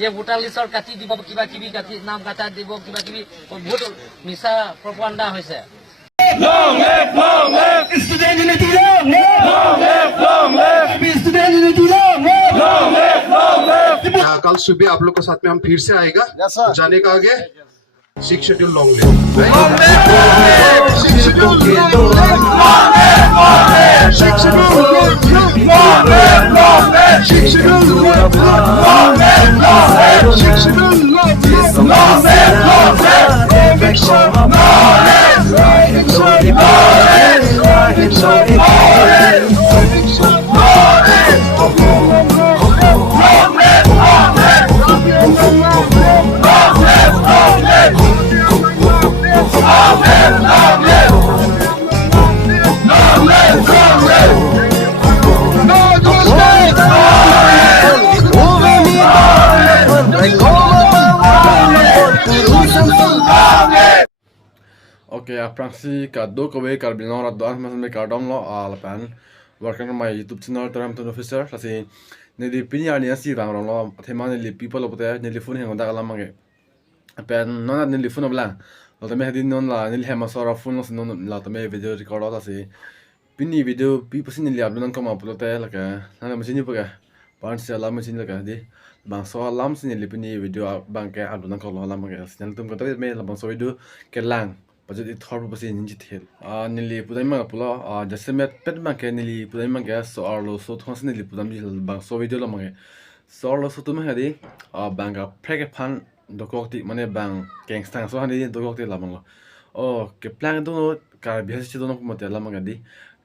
যে ভোটাৰ লিষ্টৰ কাটি দিব কিবা কিবি কাটি নাম কাটা দিব কিবা কিবি বহুত মিছা প্ৰপাগাণ্ডা হৈছে। Long live student unity, long live student unity, long live. कल सुबह आप लोग के साथ में हम फिर से आएगा जाने का आगे 6 schedule long live Oke, aprangsi kado kowe karbino radon masan me kardom lo alpan working on my YouTube channel Taram Ton Officer kasi nili pini ani asi bang lo thema nili people opote nili phone hengon da kalam mange apan non nili phone obla lo tame hadin non la nili hema sora phone lo non la tame video record lo asi pini video pi pasin nili upload kom upload te la ka na machine pa pan se la machine la ka di bang so lam sin nili pini video bang ke upload ko lo lam mange channel tum ko me la bang so video ke lang budget it thor basi ninji thel nili pudai ma pulo jase met pet ma ke nili pudai ma ga so arlo so thons nili pudam ji bang so video lo mange so arlo so tum hadi bang ga prek fan dokok ti mane bang gangsta so hani dokok ti la bang lo ke plan do kar bihan chi do no mo te la ma ga di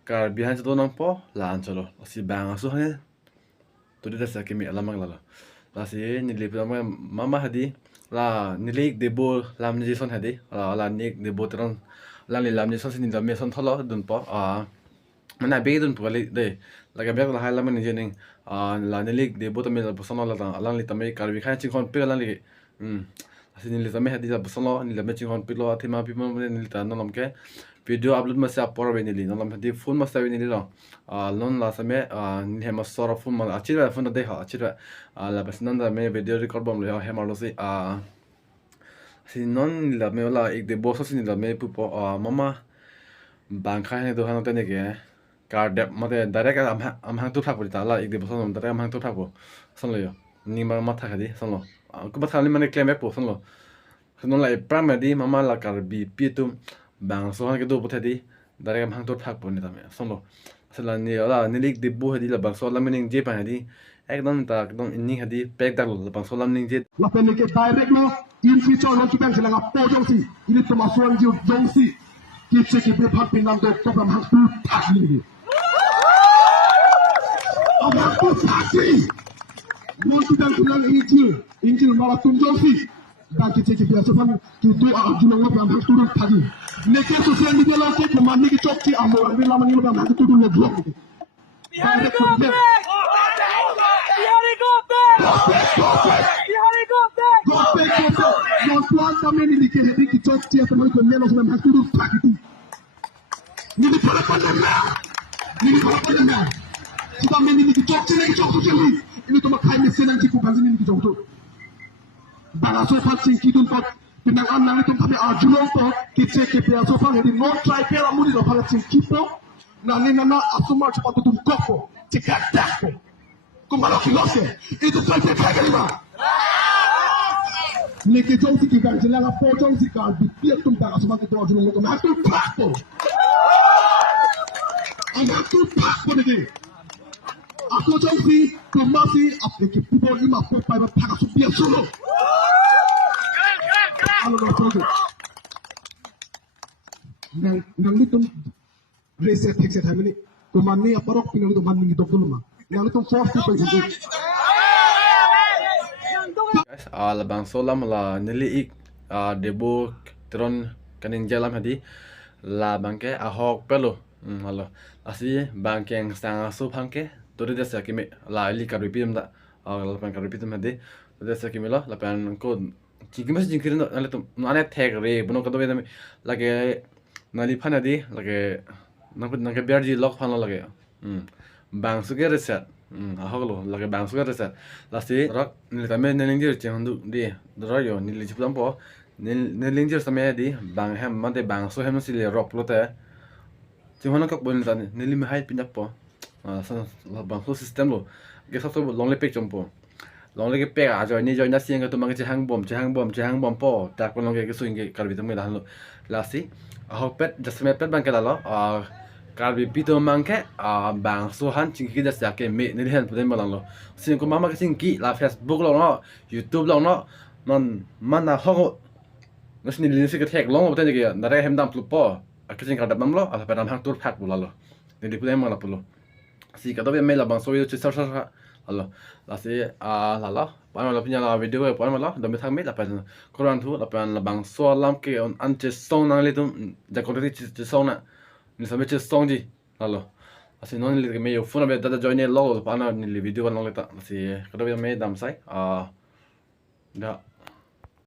kar bihan chi do no po la an chalo si bang so hani to de sa ke mi la ma la la si nili pudam mama hadi la nilik debo lam ni son hadi la nik debo tron la ni lam ni son sin da me son tholo dun po mana be dun po le de la ga be la hala man ni jening la nilik debo to me la son la la ni tame kar bi kha chi khon pe la li asin ni le tame hadi la son ni la me chi khon pe lo thema pi mo ni ta no lam ke video upload ma sa por be ni li no lam hadi phone ma sa be ni lo non la sa me ni hema sora phone ma achira phone de ha achira la bas non da me video record bom le hema lo si si non la me la ik de boss si la me pupo mama bang kha ne do han te ne ke card ma de direct am hang tu thak pori ta la ik de boss non direct am hang tu thak po son lo yo ni ma tha di son lo ku ba thali mane claim back po son lo non la pram di mama la kar bi pi tu bang so han ke do po thadi direct am hang tu thak po ni ta me son lo sala ni la ni lik de bo hadi la bang so la mening je pa hadi ekdom ta ekdom inni hadi pek dak lo bang so lam ning je la penne ke direct no in future no kipang sila nga po jong si ini to masuang jiu jong si kitse ki be phat pinam do ko bam hak tu tak ni aba tu sasi mo tu dang kulang injil mala tum jong si dan kitse ki be so pan tu tu a ju no bam hak tu tak ni ne ke social media la ke ko man ni ki chok ti amo an la man ni bam hak tu tu lo blok non planta meni di che di che ciò sia come con meno come ha tutto pakiti ni di pala pala na ni di pala pala na ci da meni di ciò sia di ciò che lì ini to makai ni senan ci ku kan ni di ciò to bala so fa sin ki dun to pinang an na to kami ajulo to ki che ke pe so fa ni non try pera muri do pala sin ki to na ni na asuma ci pa to dun kopo ci ka tako kumalo ki lose itu fa ke ka ga Neke jong si kiban sila nga po jong si kal bitiyak tum taka sumang ito ajunong mo kami hatul pakpo ang hatul pakpo nige ako jong si kumasi apeke pupol ima po pa iba taka supiya solo ano na progo nang litong reset hekset hamini kumani aparok pinalito man nito kuluma nang litong fourth people hindi guys labang solam la nili ik debo tron kanin jalam hadi la bangke ahok pelo halo asi bangkeng sang su phangke tore desa kimi la li karipim da la pan karipim hadi tore desa kimi la pan ko chikimas jinkirin ale to ane thek re buno ko do bedami lage nali phana di lage nang biarji lok phana lage bang su ge reset Ahok lo lagi bang suka terus lasti rak nil kami nelingjir ceng handu di dora yo nil lijip lampo nelingjir sama di bang hem mante bang so hem nasi le rock lo te ceng hono kok boleh tani nelim hai pinjak po bang so system lo gesok so long lepek jompo long lepek pek aja ni join nasi yang tu mang cehang bom po tak pun long ke so inge kalbi tamu dah lo lasti ahok pet jasme pet bang kelalo kalbi pito mangke bang so han cingki das yake me ni hen puden balang lo sin ko mama cingki la Facebook lo no YouTube lo no non mana ho ngasni lin sik tek long puten ge na re hem dam plupo akicing ka dam lo ala pedam hang tur phat bulalo ni di puden mala pulo si ka dobe me la bang so yo chisar sa alo la si la la pa la pinya la video pa la dom thang me la pa koran thu la pa la bang so lam ke on an che song nang le tum ja ko ri che song na ni sa me che song di lalo asi non le me yo funa be data join lo pa na ni le video kan long le ta asi ka dobe me dam sai da